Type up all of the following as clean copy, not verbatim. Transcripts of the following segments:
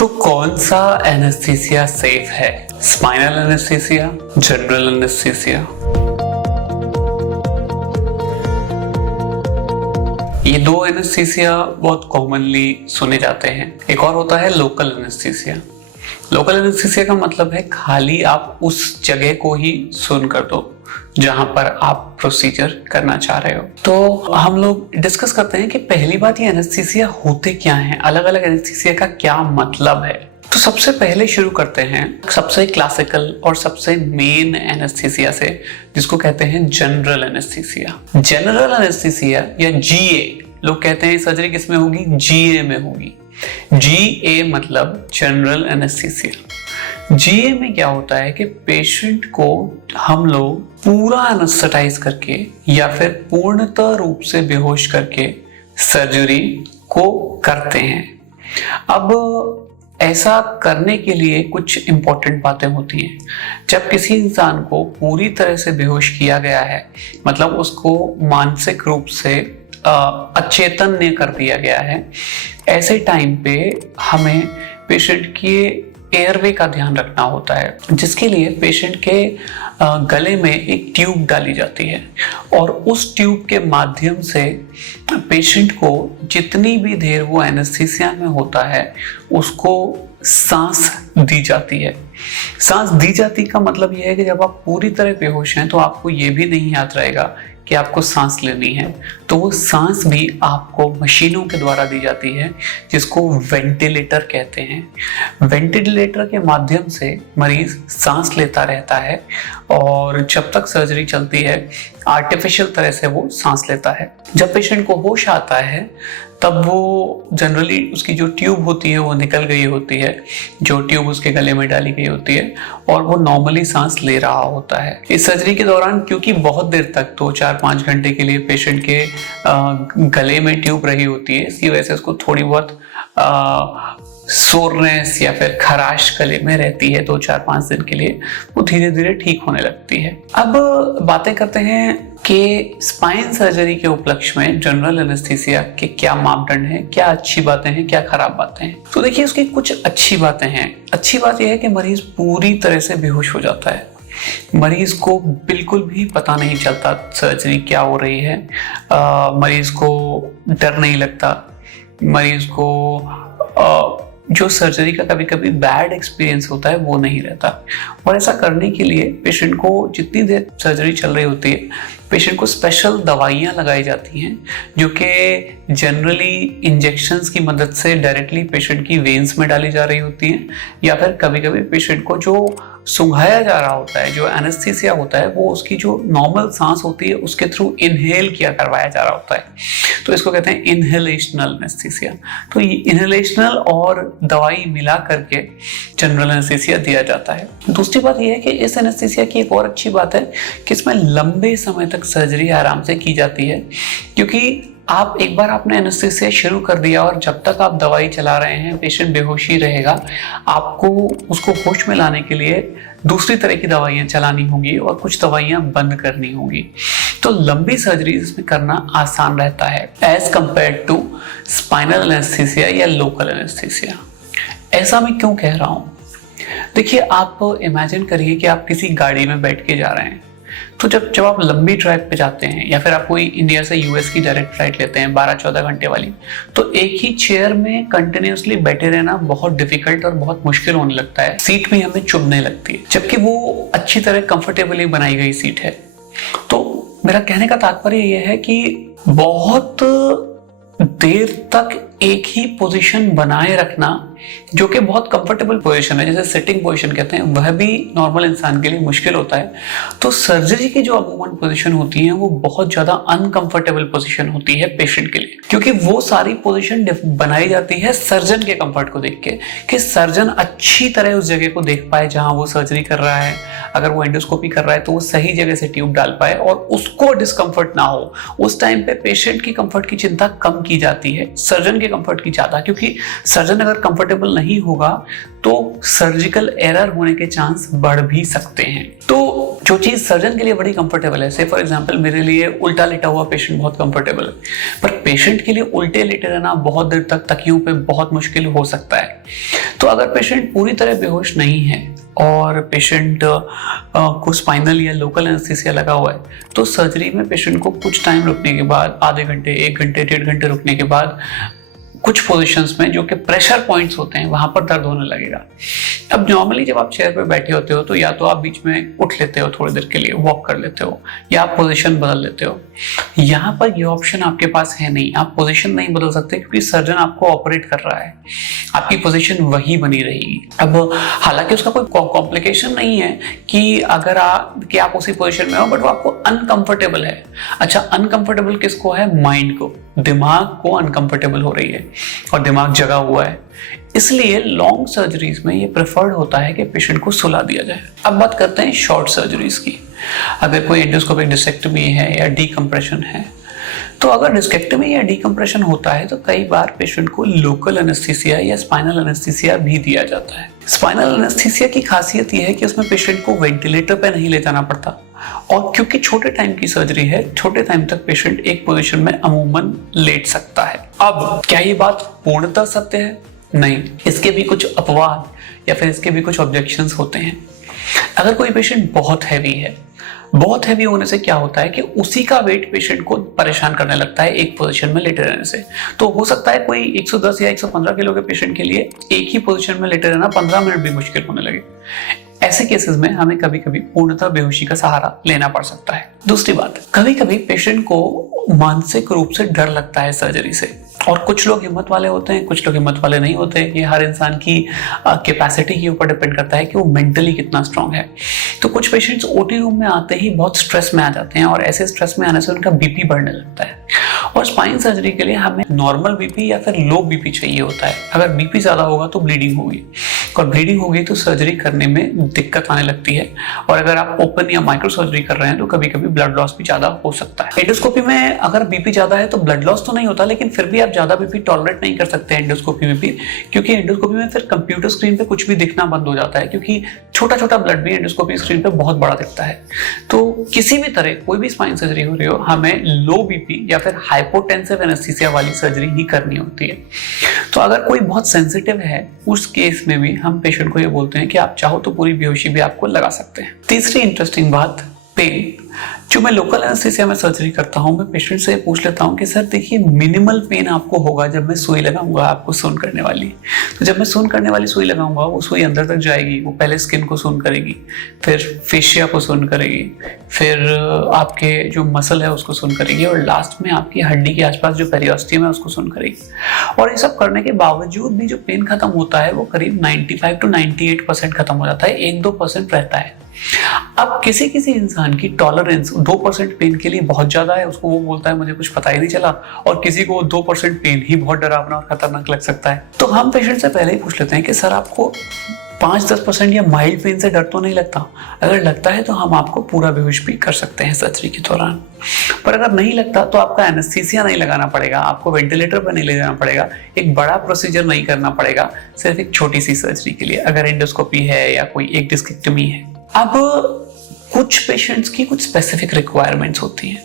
तो कौन सा एनेस्थीसिया सेफ है? Spinal anaesthesia, general anaesthesia? ये दो एनेस्थीसिया बहुत कॉमनली सुने जाते हैं। एक और होता है लोकल एनेस्थीसिया। लोकल एनेस्थीसिया का मतलब है खाली आप उस जगह को ही सुन कर दो जहां पर आप प्रोसीजर करना चाह रहे हो। तो हम लोग डिस्कस करते हैं कि पहली बात ये एनेस्थीसिया होते क्या हैं, अलग अलग एनेस्थीसिया का क्या मतलब है। तो सबसे पहले शुरू करते हैं सबसे क्लासिकल और सबसे मेन एनेस्थीसिया से, जिसको कहते हैं जनरल एनेस्थीसिया। जनरल एनेस्थीसिया या जीए, लोग कहते हैं सर्जरी किसमें होगी? जीए में होगी। जीए मतलब जनरल एनेस्थीसिया। जीए में क्या होता है कि पेशेंट को हम लोग पूरा एनेस्थेटाइज करके या फिर पूर्णतः रूप से बेहोश करके सर्जरी को करते हैं। अब ऐसा करने के लिए कुछ इंपॉर्टेंट बातें होती हैं। जब किसी इंसान को पूरी तरह से बेहोश किया गया है, मतलब उसको मानसिक रूप से अचेतन कर दिया गया है, ऐसे टाइम पे हमें पेशेंट की एयरवे का ध्यान रखना होता है, जिसके लिए पेशेंट के गले में एक ट्यूब डाली जाती है और उस ट्यूब के माध्यम से पेशेंट को जितनी भी देर वो एनेस्थीसिया में होता है उसको सांस दी जाती है। सांस दी जाती का मतलब यह है कि जब आप पूरी तरह बेहोश हैं तो आपको ये भी नहीं याद रहेगा कि आपको सांस लेनी है, तो वो सांस भी आपको मशीनों के द्वारा दी जाती है, जिसको वेंटिलेटर कहते हैं। वेंटिलेटर के माध्यम से मरीज सांस लेता रहता है और जब तक सर्जरी चलती है आर्टिफिशियल तरह से वो सांस लेता है। जब पेशेंट को होश आता है तब वो जनरली उसकी जो ट्यूब होती है वो निकल गई होती है, जो ट्यूब उसके गले में डाली गई होती है, और वो नॉर्मली सांस ले रहा होता है। इस सर्जरी के दौरान क्योंकि बहुत देर तक 2-4-5 घंटे के लिए पेशेंट के गले में ट्यूब रही होती है, इसकी वजह से उसको थोड़ी बहुत सोरनेस या फिर खराश गले में रहती है 2-4-5 दिन के लिए, वो धीरे धीरे ठीक होने लगती है। अब बातें करते हैं कि स्पाइन सर्जरी के उपलक्ष्य में जनरल एनेस्थीसिया के क्या मापदंड हैं, क्या अच्छी बातें हैं, क्या खराब बातें हैं। तो देखिए, उसकी कुछ अच्छी बातें हैं। अच्छी बात यह है कि मरीज पूरी तरह से बेहोश हो जाता है, मरीज को बिल्कुल भी पता नहीं चलता सर्जरी क्या हो रही है, मरीज को डर नहीं लगता, मरीज को जो सर्जरी का कभी कभी बैड एक्सपीरियंस होता है वो नहीं रहता। और ऐसा करने के लिए पेशेंट को जितनी देर सर्जरी चल रही होती है पेशेंट को स्पेशल दवाइयाँ लगाई जाती हैं, जो कि जनरली इंजेक्शंस की मदद से डायरेक्टली पेशेंट की वेन्स में डाली जा रही होती हैं, या फिर कभी कभी पेशेंट को जो सुंघाया जा रहा होता है, जो एनेस्थीसिया होता है, वो उसकी जो नॉर्मल सांस होती है उसके थ्रू इनहेल किया करवाया जा रहा होता है। तो इसको कहते हैं इनहेलेशनल एनेस्थीसिया। तो ये इनहेलेशनल और दवाई मिला करके जनरल एनेस्थीसिया दिया जाता है। दूसरी बात यह है कि इस एनेस्थीसिया की एक और अच्छी बात है कि इसमें लंबे समय तक सर्जरी आराम से की जाती है, क्योंकि आप एक बार आपने एनेस्थीसिया शुरू कर दिया और जब तक आप दवाई चला रहे हैं पेशेंट बेहोश ही रहेगा। आपको उसको होश में लाने के लिए दूसरी तरह की दवाइयाँ चलानी होंगी और कुछ दवाइयाँ बंद करनी होंगी। तो लंबी सर्जरी इसमें करना आसान रहता है as compare to spinal anaesthesia या लोकल एनेस्थीसिया। ऐसा मैं क्यों कह रहा हूँ? देखिए, आप इमेजिन करिए कि आप किसी गाड़ी में बैठ के जा रहे हैं, तो जब आप लंबी ड्राइव पे जाते हैं या फिर आप कोई इंडिया से यूएस की डायरेक्ट फ्लाइट लेते हैं 12-14 घंटे वाली, तो एक ही चेयर में कंटिन्यूअसली बैठे रहना बहुत डिफिकल्ट और बहुत मुश्किल होने लगता है। सीट भी हमें चुभने लगती है, जबकि वो अच्छी तरह कंफर्टेबली बनाई गई सीट है। तो मेरा कहने का तात्पर्य यह है कि बहुत देर तक एक ही पोजीशन बनाए रखना, जो कि बहुत कंफर्टेबल पोजीशन है, जैसे सिटिंग पोजीशन कहते हैं, वह भी नॉर्मल इंसान के लिए मुश्किल होता है। तो सर्जरी की जो अमूमन पोजीशन होती है वो बहुत ज्यादा अनकंफर्टेबल पोजीशन होती है पेशेंट के लिए, क्योंकि वो सारी पोजीशन बनाई जाती है सर्जन के कंफर्ट को देख के, कि सर्जन अच्छी तरह उस जगह को देख पाए जहां वो सर्जरी कर रहा है। अगर वो एंडोस्कोपी कर रहा है तो वो सही जगह से ट्यूब डाल पाए और उसको डिस्कम्फर्ट ना हो। उस टाइम पे पेशेंट की कंफर्ट की चिंता कम की जाती है, सर्जन के कंफर्ट की ज्यादा, क्योंकि सर्जन अगर कंफर्टेबल नहीं होगा तो सर्जिकल एरर होने के चांस बढ़ भी सकते हैं। तो जो चीज सर्जन के लिए बड़ी कंफर्टेबल है, से फॉर एग्जांपल मेरे लिए उल्टा लेटा हुआ पेशेंट बहुत कंफर्टेबल है, पर पेशेंट के लिए उल्टे लेटे रहना बहुत देर तक तकियों पे बहुत मुश्किल हो सकता है। तो अगर पेशेंट पूरी तरह बेहोश नहीं है और पेशेंट को स्पाइनल या लोकल एनेस्थीसिया लगा हुआ है, तो सर्जरी में पेशेंट को कुछ टाइम रुकने के बाद, आधे घंटे, 1 घंटे, 1.5 घंटे रुकने के बाद कुछ पोजीशंस में जो कि प्रेशर पॉइंट्स होते हैं वहां पर दर्द होने लगेगा। अब नॉर्मली जब आप चेयर पे बैठे होते हो तो या तो आप बीच में उठ लेते हो, थोड़ी देर के लिए वॉक कर लेते हो, या आप पोजीशन बदल लेते हो। यहाँ पर ये ऑप्शन आपके पास है नहीं, आप पोजीशन नहीं बदल सकते क्योंकि सर्जन आपको ऑपरेट कर रहा है, आपकी पोजीशन वही बनी रहेगी। अब हालांकि उसका कोई कॉम्प्लिकेशन नहीं है कि अगर आप उसी पोजीशन में हो, बट वो आपको अनकंफर्टेबल है। अच्छा, अनकंफर्टेबल किसको है? माइंड को, दिमाग को अनकंफर्टेबल हो रही है और दिमाग जगा हुआ है। इसलिए लॉन्ग सर्जरीज में ये प्रेफर्ड होता है कि पेशेंट को सुला दिया जाए। अब बात करते हैं शॉर्ट सर्जरीज की। अगर कोई एंडोस्कोपिक डिसेक्टमी है या डीकम्प्रेशन है, तो अगर डिस्केक्टमी या डीकम्प्रेशन होता है तो कई बार पेशेंट को लोकल एनेस्थीसिया या स्पाइनल एनेस्थीसिया भी दिया जाता है। स्पाइनल एनेस्थीसिया की खासियत यह है कि उसमें पेशेंट को वेंटिलेटर पे नहीं ले जाना पड़ता, और क्योंकि छोटे टाइम की सर्जरी है, छोटे टाइम तक पेशेंट एक पोजीशन में अमूमन लेट सकता है। अब क्या ये बात पूर्णतः सत्य है? नहीं, इसके भी कुछ अपवाद या फिर इसके भी कुछ ऑब्जेक्शंस होते हैं। अगर कोई पेशेंट बहुत हैवी है, बहुत हैवी होने से क्या होता है कि उसी का वेट पेशेंट को परेशान करने लगता है एक पोजीशन में लेटे रहने से। तो हो सकता है कोई 110 या 115 किलो के पेशेंट के लिए एक ही पोजीशन में लेटे रहना 15 मिनट भी मुश्किल होने लगे। ऐसे केसेस में हमें कभी कभी पूर्णतः बेहोशी का सहारा लेना पड़ सकता है। दूसरी बात, कभी कभी पेशेंट को मानसिक रूप से डर लगता है सर्जरी से, और कुछ लोग हिम्मत वाले होते हैं, कुछ लोग हिम्मत वाले नहीं होते। ये हर इंसान की कैपेसिटी के ऊपर डिपेंड करता है कि वो मेंटली कितना स्ट्रांग है। तो कुछ पेशेंट्स ओटी रूम में आते ही बहुत स्ट्रेस में आ जाते हैं, और ऐसे स्ट्रेस में आने से उनका बीपी बढ़ने लगता है। और स्पाइन सर्जरी के लिए हमें नॉर्मल बीपी या फिर लो बीपी चाहिए होता है। अगर बीपी ज्यादा होगा तो ब्लीडिंग होगी, और ब्लीडिंग होगी तो सर्जरी करने में दिक्कत आने लगती है। और अगर आप ओपन या माइक्रो सर्जरी कर रहे हैं तो कभी कभी ब्लड लॉस भी ज्यादा हो सकता है। एंडोस्कोपी में अगर बीपी ज्यादा है तो ब्लड लॉस तो नहीं होता, लेकिन फिर भी आप ज्यादा बीपी टॉलरेट नहीं कर सकते एंडोस्कोपी में भी, क्योंकि एंडोस्कोपी में फिर कंप्यूटर स्क्रीन पे कुछ भी दिखना बंद हो जाता है, क्योंकि छोटा छोटा ब्लड भी एंडोस्कोपी स्क्रीन पे बहुत बड़ा दिखता है। तो किसी भी तरह कोई भी स्पाइन सर्जरी हो रही हो, हमें लो बीपी या फिर हाइपोटेंसिव एनेस्थीसिया वाली सर्जरी ही करनी होती है। तो अगर कोई बहुत सेंसिटिव है, उस केस में भी हम पेशेंट को ये बोलते हैं कि आप चाहो तो पूरी बेहोशी भी आपको लगा सकते हैं। तीसरी इंटरेस्टिंग बात, पेन। जो मैं लोकल एनेस्थीसिया में सर्जरी करता हूं, मैं पेशेंट से पूछ लेता हूं कि सर देखिए, मिनिमल पेन आपको होगा जब मैं सुई लगाऊंगा आपको सून करने वाली। तो जब मैं सून करने वाली सुई लगाऊंगा, वो सुई अंदर तक जाएगी, वो पहले स्किन को सून करेगी, फिर फेशिया को सून करेगी, फिर आपके जो मसल है उसको सून करेगी, और लास्ट में आपकी हड्डी के आसपास जो पेरियोस्टियम है उसको सून करेगी। और ये सब करने के बावजूद भी जो पेन खत्म होता है वो करीब 95 to 98% खत्म हो जाता है, 1-2% रहता है। अब किसी किसी इंसान की टॉलरेंस 2% पेन के लिए बहुत ज्यादा है, उसको वो बोलता है मुझे कुछ पता ही नहीं चला, और किसी को 2% पेन ही बहुत डरावना और खतरनाक लग सकता है। तो हम पेशेंट से पहले ही पूछ लेते हैं कि सर आपको 5-10% या माइल्ड पेन से डर तो नहीं लगता? अगर लगता है तो हम आपको पूरा बेहोश भी कर सकते हैं सर्जरी के दौरान। पर अगर नहीं लगता तो आपका एनेस्थीसिया नहीं लगाना पड़ेगा, आपको वेंटिलेटर पर नहीं ले जाना पड़ेगा, एक बड़ा प्रोसीजर नहीं करना पड़ेगा, सिर्फ एक छोटी सी सर्जरी के लिए, अगर एंडोस्कोपी है या कोई एक डिस्केक्टमी है। अब कुछ पेशेंट्स की कुछ स्पेसिफिक रिक्वायरमेंट्स होती हैं,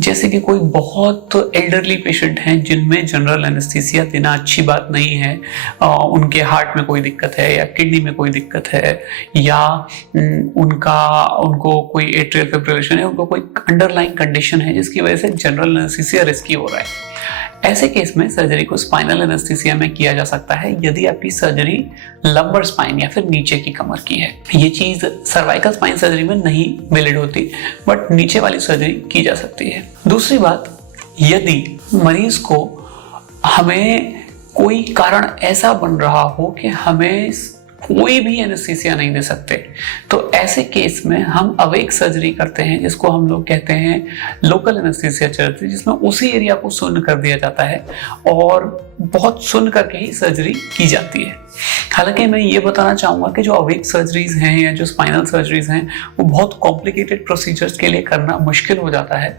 जैसे कि कोई बहुत एल्डरली पेशेंट हैं जिनमें जनरल एनेस्थीसिया देना अच्छी बात नहीं है, उनके हार्ट में कोई दिक्कत है या किडनी में कोई दिक्कत है, या उनको कोई एट्रियल फिब्रिलेशन है, उनको कोई अंडरलाइंग कंडीशन है जिसकी वजह से जनरल एनेस्थीसिया रिस्की हो रहा है। ऐसे केस में सर्जरी को स्पाइनल एनेस्थीसिया में किया जा सकता है यदि आपकी सर्जरी लंबर स्पाइन या फिर नीचे की कमर की है। ये चीज सर्वाइकल स्पाइन सर्जरी में नहीं वैलिड होती, बट नीचे वाली सर्जरी की जा सकती है। दूसरी बात, यदि मरीज को हमें कोई कारण ऐसा बन रहा हो कि हमें कोई भी एनेस्थीसिया नहीं दे सकते, तो ऐसे केस में हम अवेक सर्जरी करते हैं, जिसको हम लोग कहते हैं लोकल एनेस्थीसिया सर्जरी, जिसमें उसी एरिया को सुन्न कर दिया जाता है और बहुत सुन्न करके ही सर्जरी की जाती है। हालांकि मैं ये बताना चाहूँगा कि जो अवेक सर्जरीज हैं या जो स्पाइनल सर्जरीज हैं वो बहुत कॉम्प्लिकेटेड प्रोसीजर्स के लिए करना मुश्किल हो जाता है,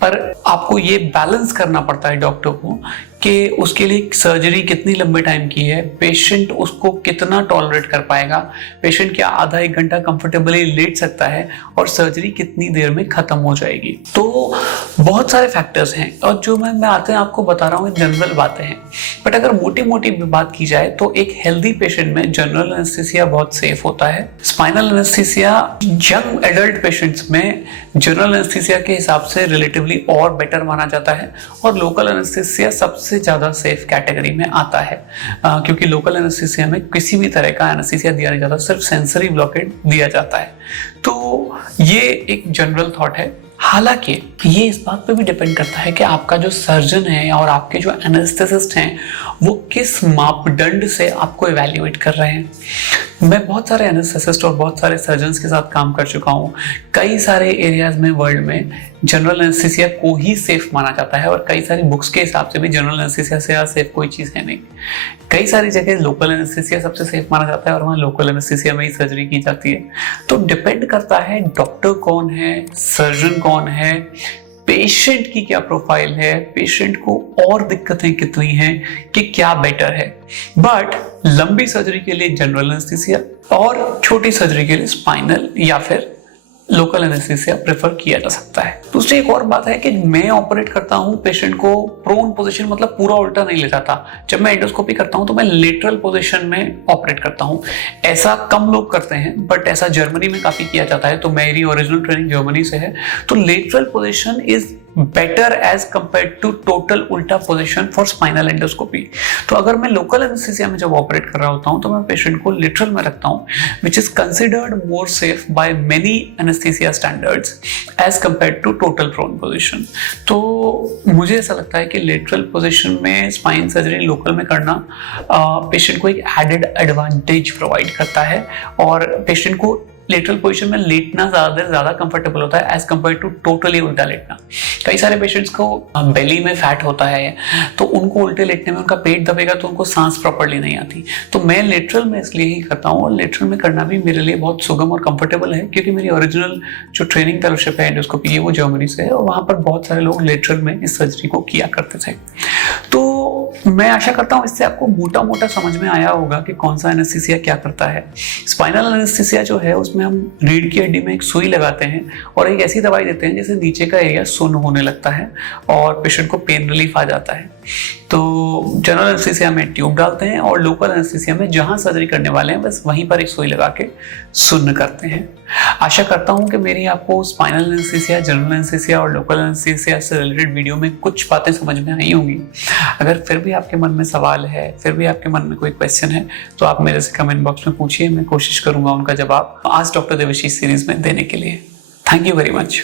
पर आपको ये बैलेंस करना पड़ता है डॉक्टर को कि उसके लिए सर्जरी कितनी लंबे टाइम की है, पेशेंट उसको कितना टॉलरेट कर पाएगा, पेशेंट क्या आधा एक घंटा कंफर्टेबली लेट सकता है और सर्जरी कितनी देर में खत्म हो जाएगी। तो बहुत सारे फैक्टर्स हैं और जो मैं आते हैं आपको बता रहा हूँ जनरल बातें हैं। बट अगर मोटी मोटी बात की जाए तो एक हेल्दी पेशेंट में जनरल एनेस्थीसिया बहुत सेफ होता है। Spinal anaesthesia young adult patients में जनरल एनेस्थीसिया के हिसाब से रिलेटिवली और बेटर माना जाता है और लोकल एनेस्थीसिया सबसे ज्यादा सेफ कैटेगरी में आता है क्योंकि लोकल एनेस्थीसिया में किसी भी तरह का एनेस्थीसिया दिया नहीं जाता, सिर्फ सेंसरी ब्लॉकेट दिया जाता है। तो ये एक जनरल थॉट है। हालांकि ये इस बात पे भी डिपेंड करता है कि आपका जो सर्जन है और आपके जो एनेस्थेसिस्ट हैं वो किस मापदंड से आपको इवैल्यूएट कर रहे हैं। मैं बहुत सारे एनेस्थेसिस्ट और बहुत सारे सर्जन्स के साथ काम कर चुका हूँ। कई सारे एरियाज में वर्ल्ड में जनरल एनेस्थीसिया को ही सेफ माना जाता है और कई सारी बुक्स के हिसाब से भी जनरल एनेस्थीसिया से ज़्यादा सेफ कोई चीज़ है नहीं। कई सारी जगह लोकल एनेस्थीसिया सबसे सेफ माना जाता है और वहाँ लोकल एनेस्थीसिया में ही सर्जरी की जाती है। तो डिपेंड करता है डॉक्टर कौन है, सर्जन कौन है, पेशेंट की क्या प्रोफाइल है, पेशेंट को और दिक्कतें कितनी हैं कि क्या बेटर है। बट लंबी सर्जरी के लिए जनरल एनेस्थीसिया और छोटी सर्जरी के लिए स्पाइनल या फिर लोकल एनेस्थीसिया प्रेफर किया जा सकता है। दूसरी एक और बात है कि मैं ऑपरेट करता हूं पेशेंट को प्रोन पोजीशन, मतलब पूरा उल्टा नहीं ले जाता। जब मैं एंडोस्कोपी करता हूं तो मैं लेटरल पोजीशन में ऑपरेट करता हूं। ऐसा कम लोग करते हैं बट ऐसा जर्मनी में काफी किया जाता है, तो मेरी ओरिजिनल ट्रेनिंग जर्मनी से है। तो lateral position is better as compared to total उल्टा पोजीशन फॉर स्पाइनल एंडोस्कोपी। तो अगर मैं लोकल एनेस्थीसिया में जब ऑपरेट कर रहा होता हूं तो मैं पेशेंट को लिटरल में रखता हूं, which is considered more safe by many anaesthesia standards as compared to total prone position. तो मुझे ऐसा लगता है कि लेटरल पोजीशन में स्पाइन सर्जरी लोकल में करना पेशेंट को एक एडेड एडवांटेज प्रोवाइड करता है और पेशेंट को लेटरल पोजीशन में लेटना ज्यादा कंफर्टेबल होता है एज कंपेयर टू टोटली उल्टा लेटना। कई सारे पेशेंट्स को बेली में फैट होता है तो उनको उल्टे लेटने में उनका पेट दबेगा तो उनको सांस प्रॉपर्ली नहीं आती। तो मैं लेटरल में इसलिए ही करता हूँ और लेटरल में करना भी मेरे लिए बहुत सुगम और कंफर्टेबल है क्योंकि मेरी ओरिजिनल जो ट्रेनिंग फेलोशिप है एंडोस्कोपी की वो जर्मनी से है और वहाँ पर बहुत सारे लोग लेटरल में इस सर्जरी को किया करते थे। तो मैं आशा करता हूँ इससे आपको मोटा मोटा समझ में आया होगा कि कौन सा एनेस्थीसिया क्या करता है। स्पाइनल एनेस्थीसिया जो है उसमें हम रीढ़ की हड्डी में एक सुई लगाते हैं और एक ऐसी दवाई देते हैं जिससे नीचे का एरिया सुन्न होने लगता है और पेशेंट को पेन रिलीफ आ जाता है। तो जनरल एनेस्थीसिया में ट्यूब डालते हैं और लोकल एनेस्थीसिया में जहां सर्जरी करने वाले हैं बस वहीं पर एक सुई लगा के सुन्न करते हैं। आशा करता हूं कि मेरी आपको स्पाइनल एनेस्थीसिया, जनरल एनेस्थीसिया और लोकल एनेस्थीसिया से रिलेटेड वीडियो में कुछ बातें समझ में आई होंगी। अगर फिर भी आपके मन में सवाल है, फिर भी आपके मन में कोई क्वेश्चन है तो आप मेरे से कमेंट बॉक्स में पूछिए, मैं कोशिश करूंगा उनका जवाब आज डॉक्टर देवेशीष सीरीज में देने के लिए। Thank you very much.